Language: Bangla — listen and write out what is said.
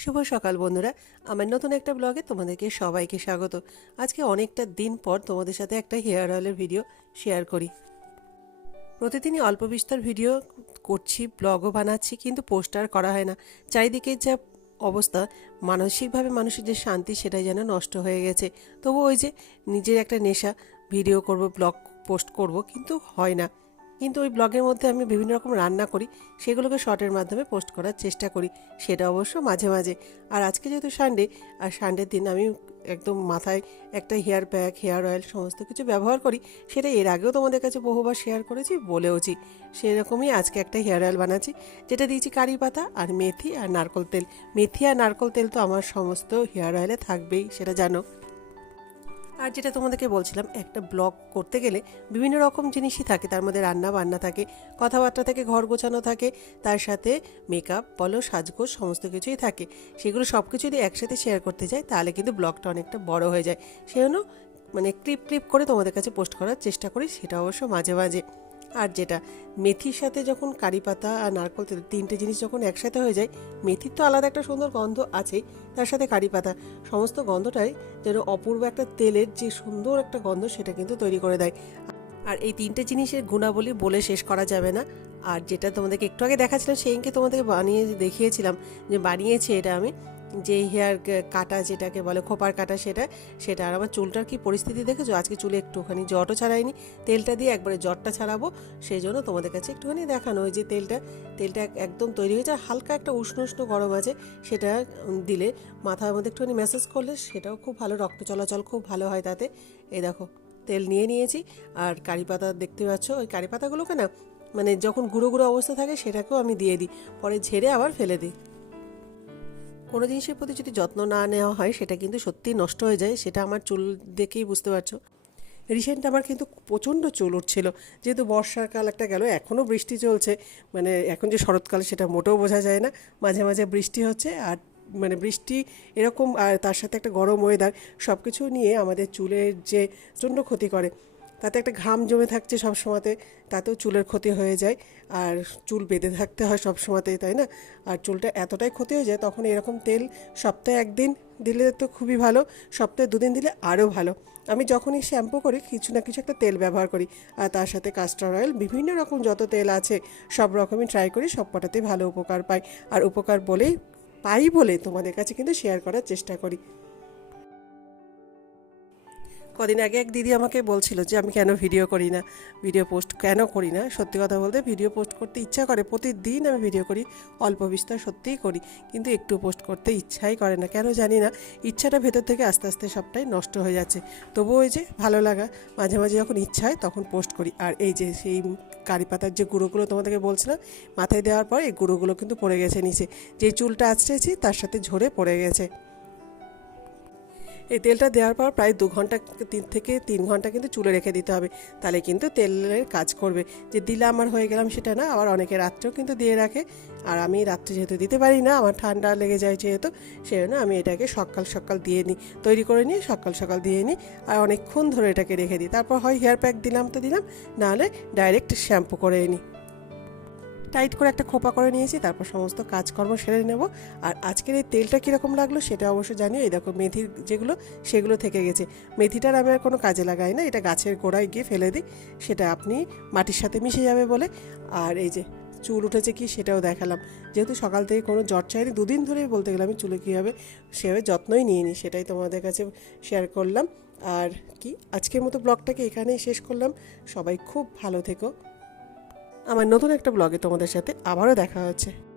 শুভ সকাল, বন্ধুরা। আমার নতুন একটা ব্লগে তোমাদেরকে সবাইকে স্বাগত। আজকে অনেকটা দিন পর তোমাদের সাথে একটা হেয়ার অয়েলের ভিডিও শেয়ার করি। প্রতিদিনই অল্প বিস্তর ভিডিও করছি, ব্লগও বানাচ্ছি, কিন্তু পোস্টার করা হয় না। চারিদিকে যা অবস্থা, মানসিকভাবে মানুষের যে শান্তি, সেটাই যেন নষ্ট হয়ে গেছে। তবু ওই যে নিজের একটা নেশা, ভিডিও করব, ব্লগ পোস্ট করব, কিন্তু হয় না। কিন্তু ওই ব্লগের মধ্যে আমি বিভিন্ন রকম রান্না করি, সেগুলোকে শর্টের মাধ্যমে পোস্ট করার চেষ্টা করি, সেটা অবশ্য মাঝে মাঝে। আর আজকে যেহেতু সানডে আর সানডের দিন আমি একদম মাথায় একটা হেয়ার প্যাক হেয়ার অয়েল সমস্ত কিছু ব্যবহার করি, সেটা এর আগেও তোমাদের কাছে বহুবার শেয়ার করেছি, বলেওছি। সেরকমই আজকে একটা হেয়ার অয়েল বানাচ্ছি, যেটা দিয়েছি কারি পাতা আর মেথি আর নারকল তেল। মেথি আর নারকল তেল তো আমার সমস্ত হেয়ার অয়েলে থাকবেই, সেটা জানো। আর যেটা তোমাদেরকে বলছিলাম, একটা ব্লগ করতে গেলে বিভিন্ন রকম জিনিসই থাকে। তার মধ্যে রান্না বান্না থাকে, কথাবার্তা থাকে, ঘর গোছানো থাকে, তার সাথে মেকআপ বলো সাজগোজ সমস্ত কিছুই থাকে। সেগুলো সব কিছু যদি একসাথে শেয়ার করতে যাই, তাহলে কিন্তু ব্লগটা অনেকটা বড় হয়ে যায়। সেজন্য মানে ক্লিপ ক্লিপ করে তোমাদের কাছে পোস্ট করার চেষ্টা করি, সেটা অবশ্য মাঝে মাঝে। আর যেটা, মেথির সাথে যখন কারি পাতা আর নারকল তেল, তিনটে জিনিস যখন একসাথে হয়ে যায়, মেথির তো আলাদা একটা সুন্দর গন্ধ আছেই, তার সাথে কারি পাতা। সমস্ত গন্ধটাই যেন অপূর্ব একটা তেলের যে সুন্দর একটা গন্ধ সেটা কিন্তু তৈরি করে দেয়। আর এই তিনটে জিনিসের গুণাবলী বলে শেষ করা যাবে না। আর যেটা তোমাদেরকে একটু আগে দেখাচ্ছিলাম সেইকে তোমাদেরকে বানিয়ে দেখিয়েছিলাম যে বানিয়েছি এটা আমি। যে হেয়ার কাটা যেটাকে বলে, খোপার কাটা সেটা সেটা। আর আমার চুলটার কি পরিস্থিতি দেখেছ? আজকে চুলে একটুখানি জটও ছাড়াইনি। তেলটা দিয়ে একবারে জটটা ছাড়াবো, সেই জন্য তোমাদের কাছে একটুখানি দেখানো। ওই যে তেলটা তেলটা একদম তৈরি হয়ে যায় হালকা একটা উষ্ণ উষ্ণ গরম আছে, সেটা দিলে মাথার মধ্যে একটুখানি ম্যাসেজ করলে সেটাও খুব ভালো, রক্ত চলাচল খুব ভালো হয় তাতে। এই দেখো, তেল নিয়ে নিয়েছি, আর কারি পাতা দেখতে পাচ্ছ, ওই কারি পাতাগুলোকে না মানে যখন গুঁড়ো গুঁড়ো অবস্থা থাকে সেটাকেও আমি দিয়ে দিই, পরে ঝেড়ে আবার ফেলে দিই। কোনো জিনিসের প্রতি যদি যত্ন না নেওয়া হয়, সেটা কিন্তু সত্যিই নষ্ট হয়ে যায়, সেটা আমার চুল দেখেই বুঝতে পারছ। রিসেন্ট আমার কিন্তু প্রচণ্ড চুল উঠছিল, যেহেতু বর্ষাকাল একটা গেল, এখনও বৃষ্টি চলছে মানে এখন যে শরৎকাল সেটা মোটেও বোঝা যায় না, মাঝে মাঝে বৃষ্টি হচ্ছে, আর মানে বৃষ্টি এরকম, আর তার সাথে একটা গরম ওয়েদার সব কিছু নিয়ে আমাদের চুলের যে প্রচণ্ড ক্ষতি করে তাতে একটা ঘাম জমে থাকছে সব সময়তে, তাতেও চুলের ক্ষতি হয়ে যায়। আর চুল বেঁধে থাকতে হয় সব সময়তেই, তাই না? আর চুলটা এতটাই ক্ষতি হয়ে যায়, তখন এরকম তেল সপ্তাহে একদিন দিলে তো খুবই ভালো, সপ্তাহে দুদিন দিলে আরও ভালো। আমি যখনই শ্যাম্পু করি, কিছু না কিছু একটা তেল ব্যবহার করি। আর তার সাথে কাস্টার অয়েল বিভিন্ন রকম যত তেল আছে, সব রকমই ট্রাই করি, সব কটাতেই ভালো উপকার পাই। আর উপকার বলেই পাই বলে তোমাদের কাছে কিন্তু শেয়ার করার চেষ্টা করি। কদিন আগে এক দিদি আমাকে বলছিল যে আমি কেন ভিডিও করি না ভিডিও পোস্ট কেন করি না? সত্যি কথা বলতে ভিডিও পোস্ট করতে ইচ্ছা করে, প্রতিদিন আমি ভিডিও করি, অল্প বিস্তর সত্যিই করি, কিন্তু একটু পোস্ট করতে ইচ্ছাই করে না। কেন জানি না, ইচ্ছাটা ভেতর থেকে আস্তে আস্তে সবটাই নষ্ট হয়ে যাচ্ছে। তবুও ওই যে ভালো লাগা, মাঝে মাঝে যখন ইচ্ছা হয় তখন পোস্ট করি। আর এই যে সেই কারি পাতার যে গুঁড়োগুলো তোমাদেরকে বলছিলাম, মাথায় দেওয়ার পর এই গুঁড়োগুলো কিন্তু পড়ে গেছে নিচে। যে চুলটা আঁচড়েছি তার সাথে ঝরে পড়ে গেছে। এই তেলটা দেওয়ার পর প্রায় দু ঘণ্টা তিন থেকে তিন ঘণ্টা কিন্তু চুলে রেখে দিতে হবে। তাহলে কিন্তু তেলের কাজ করবে। যে দিলে আমার হয়ে গেলাম সেটা না, আবার অনেকে রাত্রেও কিন্তু দিয়ে রাখে। আর আমি রাত্রে যেহেতু দিতে পারি না, আমার ঠান্ডা লেগে যায় যেহেতু সেই জন্য আমি এটাকে সকাল সকাল দিয়ে নিই। তৈরি করে নিয়ে সকাল সকাল দিয়ে নিই আর অনেকক্ষণ ধরে এটাকে রেখে দিই। তারপর হয় হেয়ার প্যাক দিলাম তো দিলাম, নাহলে ডাইরেক্ট শ্যাম্পু করে নিই। টাইট করে একটা খোপা করে নিয়েছি, তারপর সমস্ত কাজকর্ম সেরে নেব। আর আজকের এই তেলটা কীরকম লাগল সেটা অবশ্য জানিও। এই দেখো মেথির যেগুলো, সেগুলো থেকে গেছে। মেথিটার আমি আর কোনো কাজে লাগাই না, এটা গাছের গোড়ায় গিয়ে ফেলে দিই, সেটা আপনি মাটির সাথে মিশে যাবে বলে। আর এই যে চুল উঠেছে কি সেটাও দেখালাম। যেহেতু সকাল থেকে কোনো জ্বর চাইনি দুদিন ধরেই বলতে গেলে আমি চুলে কীভাবে, সেভাবে যত্নই নিয়ে নিই সেটাই তোমাদের কাছে শেয়ার করলাম। আর কি, আজকের মতো ব্লগটাকে এখানেই শেষ করলাম। সবাই খুব ভালো থেকো। আমার নতুন একটা ব্লগে তোমাদের সাথে আবারও দেখা হচ্ছে।